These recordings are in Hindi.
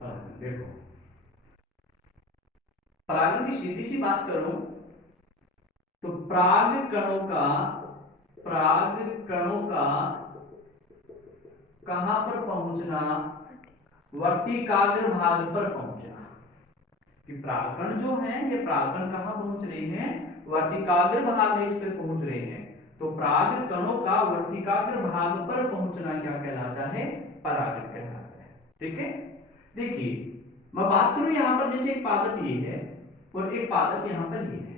परागण। देखो परागण की सीधी सी बात करूं तो पराग कणों का कहां पर पहुंचना, वर्तिकाग्र भाग पर पहुंचना। कि परागकण जो है ये परागकण कहां पहुंच रहे हैं, वर्तिकाग्र भाग है इस पर पहुंच रहे हैं। तो पराग कणों का वर्तिकाग्र भाग पर पहुंचना क्या कहलाता है, परागण कहलाता है। ठीक है, देखिए मैं बात करूं यहां पर, जैसे एक पादप ये है और एक पादप यहां पर ये है,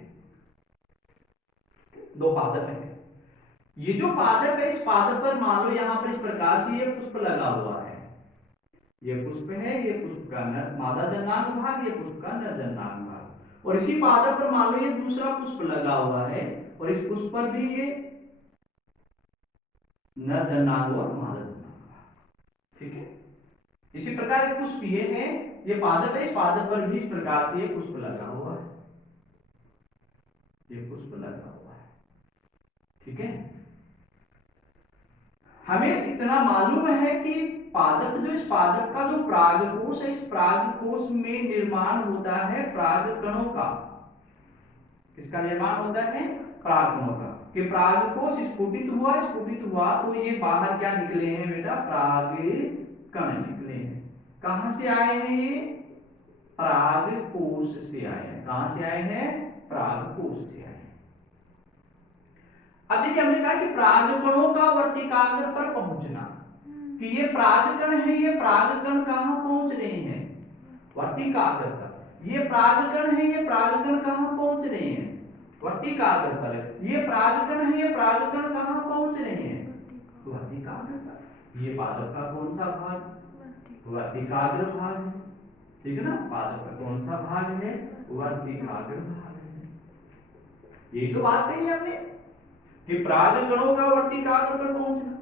दो पादप है। ये जो पादप है इस पादप पर मान लो यहां पर इस प्रकार से ये पुष्प लगा हुआ है, ये पुष्प है, ये पुष्प का मादा जननांग भाग, ये पुष्प का नर जननांग भाग। और इसी पादप पर मान लो ये दूसरा पुष्प लगा हुआ है और इस पुष्प पर भी ये नर जननांग और मादा जननांग भाग। ठीक है, इसी प्रकार एक पुष्प ये है, ये पादप है, इस पादप पर भी इस प्रकार से ये पुष्प लगा हुआ है, ये पुष्प लगा हुआ है। ठीक है, हमें इतना मालूम है कि पादप जो इस पादप का जो परागकोश है, इस परागकोश में निर्माण होता है परागकणों का। किसका निर्माण होता है, परागकणों का। कि परागकोश स्फुटित हुआ तो ये बाहर क्या निकले हैं बेटा, परागकण निकले हैं। कहां से आए हैं ये, परागकोश से आए हैं। कहां से आए हैं, परागकोश से आए हैं। अब देखिए हमने कहा कि परागकणों का वर्तिकाग्र पर पहुंचना, कि ये परागकण है, ये परागकण कहां पहुंच रहे हैं, वर्तिकाग्र पर। ये परागकण है, ये परागकण कहां पहुंच रहे हैं, वर्तिकाग्र पर। ये परागकण है, ये परागकण कहां पहुंच रहे हैं, वर्तिकाग्र पर। ये पादप का कौन सा भाग, वर्तिकाग्र भाग है। ठीक है ना, पादप का कौन सा भाग है, वर्तिकाग्र भाग है। यही तो बात कही हमने कि परागकणों का वर्तिकाग्र पर पहुंचना,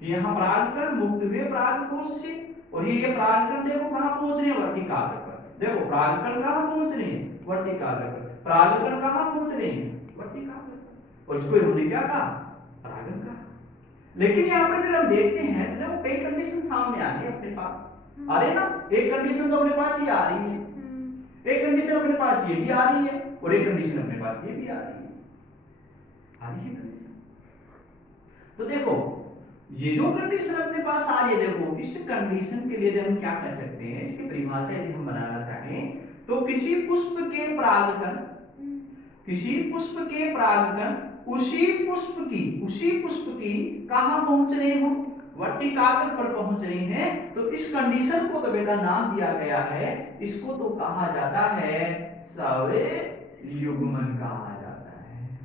कि यहाँ परागकण मुक्त हुए परागकोश से, और ये परागकण देखो कहां पहुंच रहे हैं, वर्तिकाग्र पर। देखो परागकण कहां पहुंच रहे हैं, वर्तिकाग्र पर। परागकण कहां पहुंच रहे हैं, वर्तिकाग्र पर। और इसको हमने क्या कहा, परागण कहा। लेकिन यहाँ पर फिर हम देखते हैं तो देखो कई कंडीशन सामने आ रही है अपने पास, आ रही है ना। एक कंडीशन तो अपने पास ये आ रही है, एक कंडीशन अपने पास ये भी आ रही है, और एक कंडीशन अपने पास ये भी आ रही है, आ रही है कंडीशन। तो देखो ये जो कंडीशन अपने पास आ रही है, देखो इस कंडीशन के लिए हम क्या कर सकते हैं, इसकी परिभाषा यदि हम बनाना चाहें तो किसी पुष्प के परागकण, किसी पुष्प के परागकण उसी पुष्प की कहां पहुंच रहे हो, वर्तिकाग्र पर पहुंच रहे हैं। तो इस कंडीशन को तो बेटा नाम दिया गया है, इसको तो कहा जाता है सवयुग्मन कहा जाता है।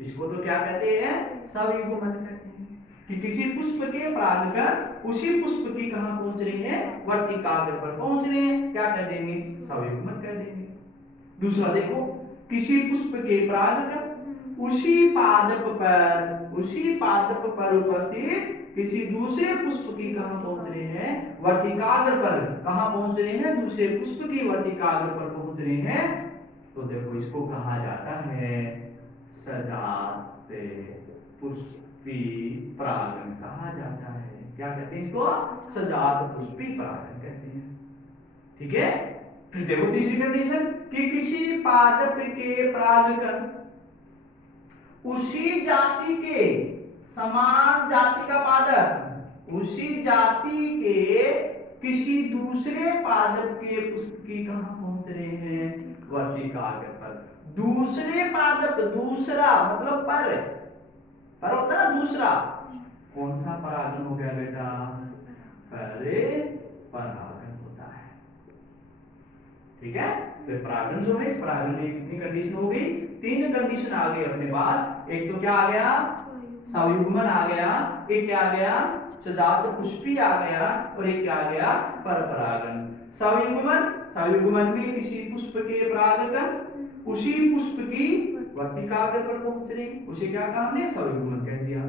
इसको तो क्या कहते हैं, सवयुग्मन कहते हैं। कि किसी पुष्प के परागकण उसी पुष्प की कहां पहुंच रहे हैं, वर्तिकाग्र पर पहुंच रहे हैं, क्या कह देंगे, सवयुग्मन कह देंगे। दूसरा देखो, किसी पुष्प के परागकण उसी पादप पर उपस्थित किसी दूसरे पुष्प की कहां पहुंच रहे हैं, वर्तिकाग्र पर। कहां पहुंच रहे हैं, दूसरे पुष्प की वर्तिकाग्र पर पहुंच रहे हैं। तो देखो इसको कहा जाता है सजात पुष्पी परागण कहा जाता है। क्या कहते हैं इसको, सजात पुष्पी परागण कहते हैं। ठीक है, फिर देखो तीसरी कंडीशन, कि किसी पादप के परागकण उसी जाति के, समान जाति का पादप उसी जाति के किसी दूसरे पादप के पुष्प की कहां पहुंच रहे हैं, वर्तिकाग्र पर। दूसरे पादप, दूसरा मतलब पर होता है ना दूसरा, कौन सा परागण हो गया बेटा, परे परागण होता है। ठीक है, तो परागण जो है, इस परागण में कितनी कंडीशन हो गई, तीन कंडीशन आ गई अपने पास। एक तो क्या आ गया, सवयुग्मन आ गया, एक क्या आ गया, सजात पुष्पी आ गया, और एक क्या आ गया, परपरागण। सवयुग्मन में किसी पुष्प के परागकण उसी पुष्प की वर्तिकाग्र पर पहुंच रहे, उसे क्या कहा हमने, सवयुग्मन कह दिया।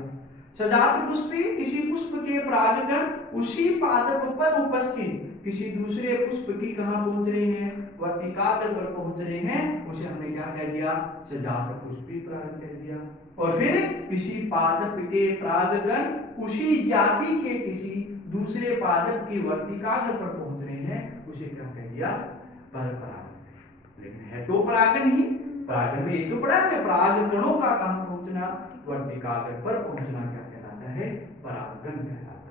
सजात पुष्पी किसी पुष्प के परागकण उसी पादप पर उपस्थित किसी दूसरे पुष्प की कहां पहुंच रहे हैं, वर्तिकाग्र पर पहुंच रहे हैं, उसे हमने क्या कह दिया, सजात पुष्पी परागण कह दिया। और फिर किसी पादप के परागकण उसी जाति के किसी दूसरे पादप की वर्तिकाग्र पर पहुंच रहे हैं उसे क्या कह दिया, पर परागन। लेकिन है तो परागन ही, परागन में एक तो पढ़ा है परागकणों का कहां पहुंचना, वर्तिकाग्र पर पहुंचना क्या कहलाता है, परागन कहलाता है।